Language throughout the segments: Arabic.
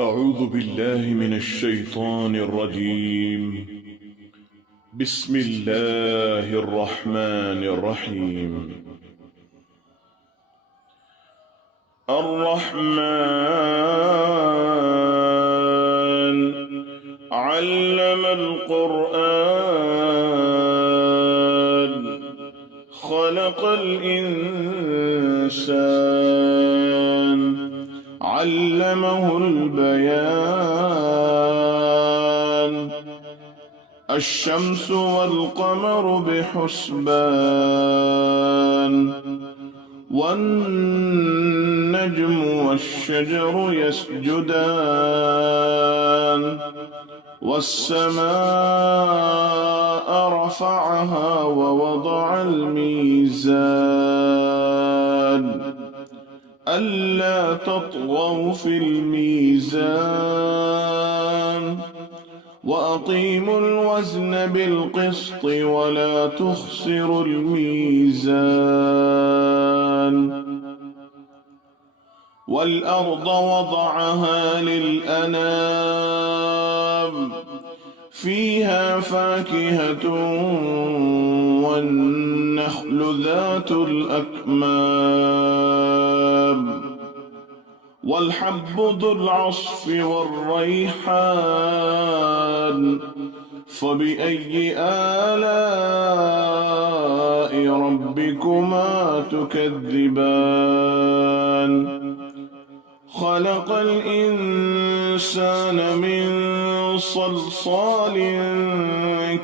أعوذ بالله من الشيطان الرجيم. بسم الله الرحمن الرحيم. الرحمن علم القرآن خلق الإنسان علمه البيان الشمس والقمر بحسبان والنجم والشجر يسجدان والسماء رفعها ووضع الميزان ألا تطغوا في الميزان وأقيموا الوزن بالقسط ولا تخسروا الميزان والأرض وضعها للأنام فيها فاكهة والنخل ذات الأكمام والحب ذو العصف والريحان فبأي آلاء ربكما تكذبان خلق الإنسان من صلصال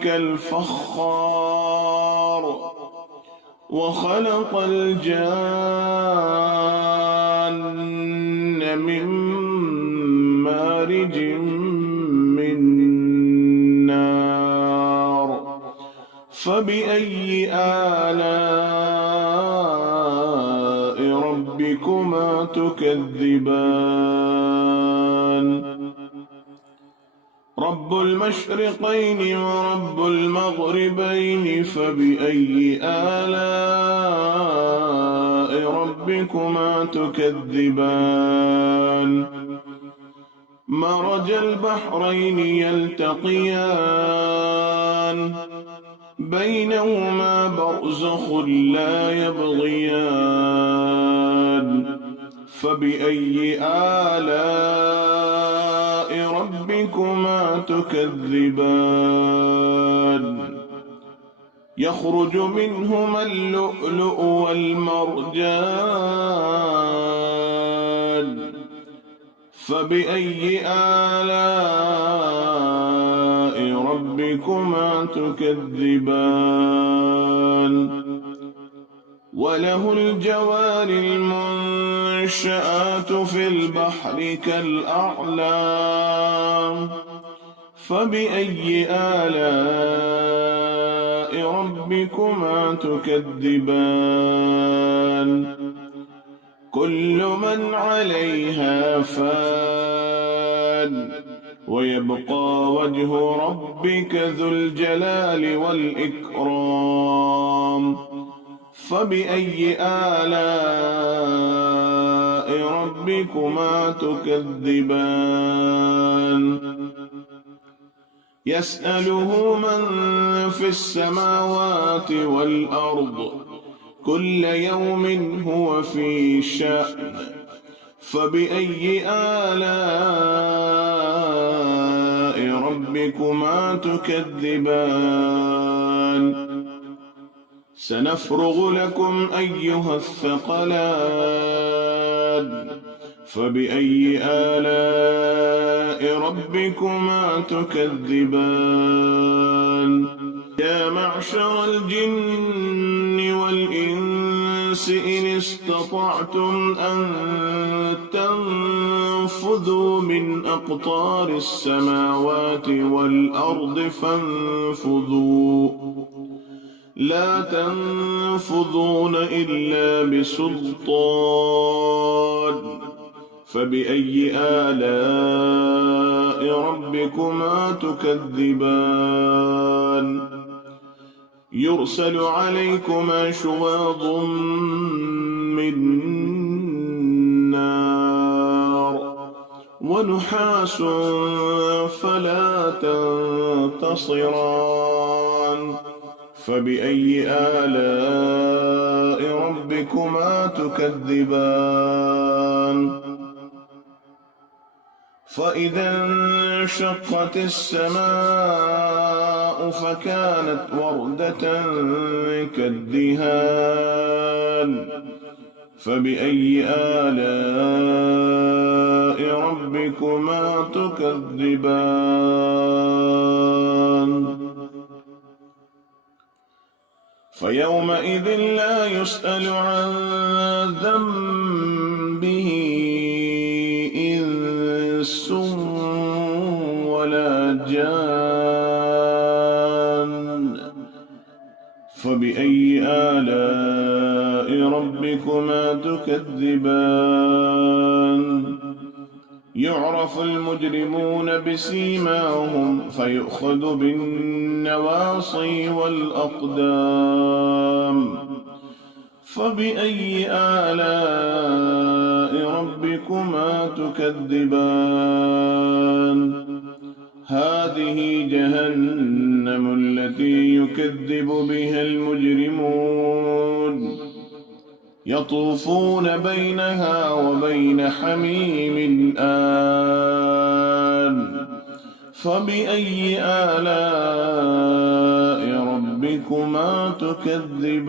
كالفخار وخلق الجان من مارج من نار فبأي آلاء ربكما تكذبان رب المشرقين ورب المغربين فبأي آلاء ربكما تكذبان مرج البحرين يلتقيان بينهما برزخ لا يبغيان فبأي آلاء ربكما تكذبان يخرج منهما اللؤلؤ والمرجان فبأي آلاء ربكما تكذبان وله الجوار المنشآت في البحر كالأعلام فبأي آلاء ربكما تكذبان كل من عليها فان ويبقى وجه ربك ذو الجلال والإكرام فبأي آلاء ربكما تكذبان يسأله من في السماوات والأرض كل يوم هو في شأن فبأي آلاء ربكما تكذبان سنفرغ لكم أيها الثقلان فبأي آلاء ربكما تكذبان يا معشر الجن والإنس إن استطعتم أن تنفذوا من أقطار السماوات والأرض فانفذوا لا تنفذون إلا بسلطان فبأي آلاء ربكما تكذبان يرسل عليكما شواظ من نار ونحاس فلا تنتصران فبأي آلاء ربكما تكذبان فإذا انشقت السماء فكانت وردة كالدهان فبأي آلاء ربكما تكذبان فيومئذ لا يسأل عن ذنبه إنس ولا جان فبأي آلاء ربكما تكذبان يعرف المجرمون بسيماهم فيؤخذ بالنواصي والأقدام فبأي آلاء ربكما تكذبان هذه جهنم التي يكذب بها المجرمون يطوفون بينها وبين حميم آن فبأي آلاء ربكما تكذبان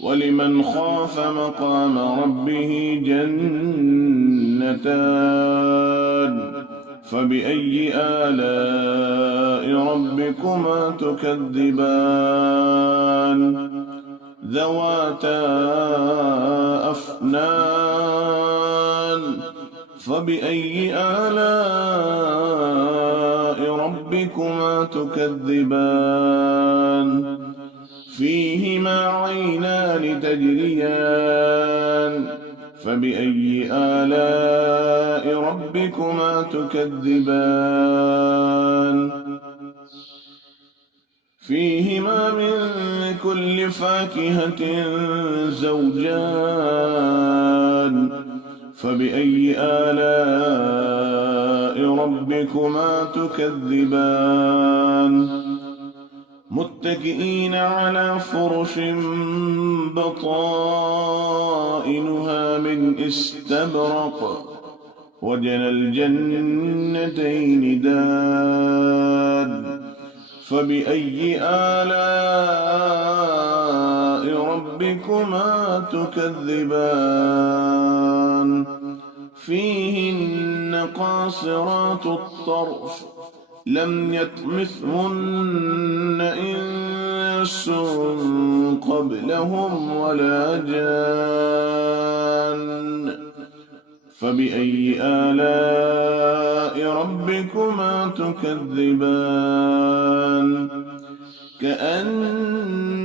ولمن خاف مقام ربه جنتان فبأي آلاء ربكما تكذبان ذواتا أفنان فبأي آلاء ربكما تكذبان فيهما عينان تجريان فبأي آلاء ربكما تكذبان فيهما من كل فاكهة زوجان فبأي آلاء ربكما تكذبان متكئين على فرش بطائنها من استبرق وجنى الجنتين دان فبأي آلاء ربكما تكذبان فيهن قاصرات الطرف لم يطمثهن إنس قبلهم ولا جان فبأي آلاء ربكما تكذبان كأنهن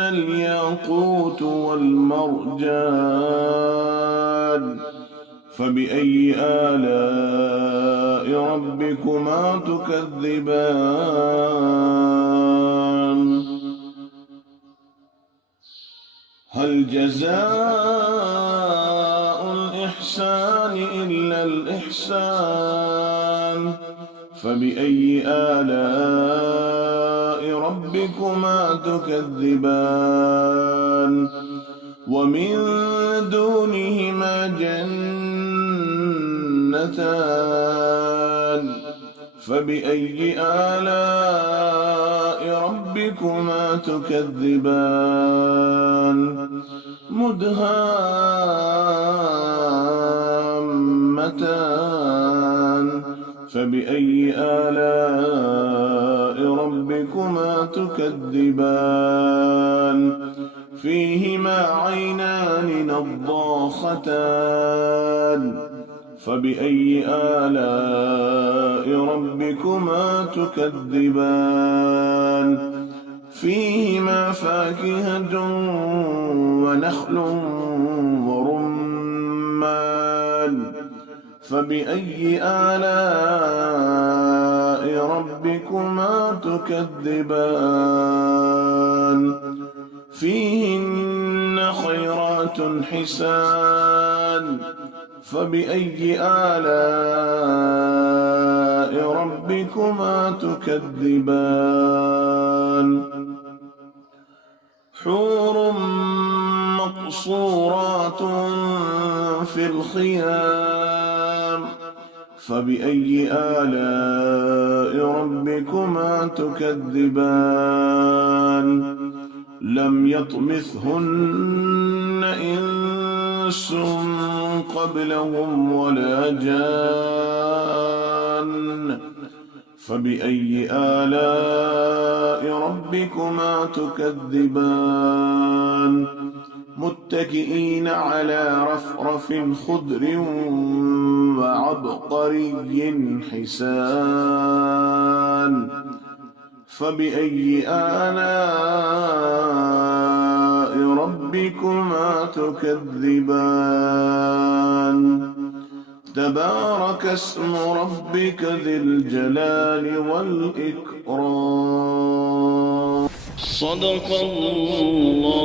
الياقوت والمرجان فبأي آلاء ربكما تكذبان هل جزاء الإحسان إلا الإحسان فبأي آلاء ربكما تكذبان ومن دونهما جنتان فبأي آلاء ربكما تكذبان مدهامتان فبأي آلاء ربكما تكذبان فيهما عينان نضاختان فبأي آلاء ربكما تكذبان فيهما فاكهة ونخل ورمان فبأي آلاء ربكما تكذبان فيهن خيرات حسان فبأي آلاء ربكما تكذبان حور مقصورات في الخيام فبأي آلاء ربكما تكذبان لم يطمثهن إنس قبلهم ولا جان فبأي آلاء ربكما تكذبان متكئين على رفرف خضر وعبقري حسان فبأي آلاء ربكما تكذبان تبارك اسم ربك ذي الجلال والإكرام صدق الله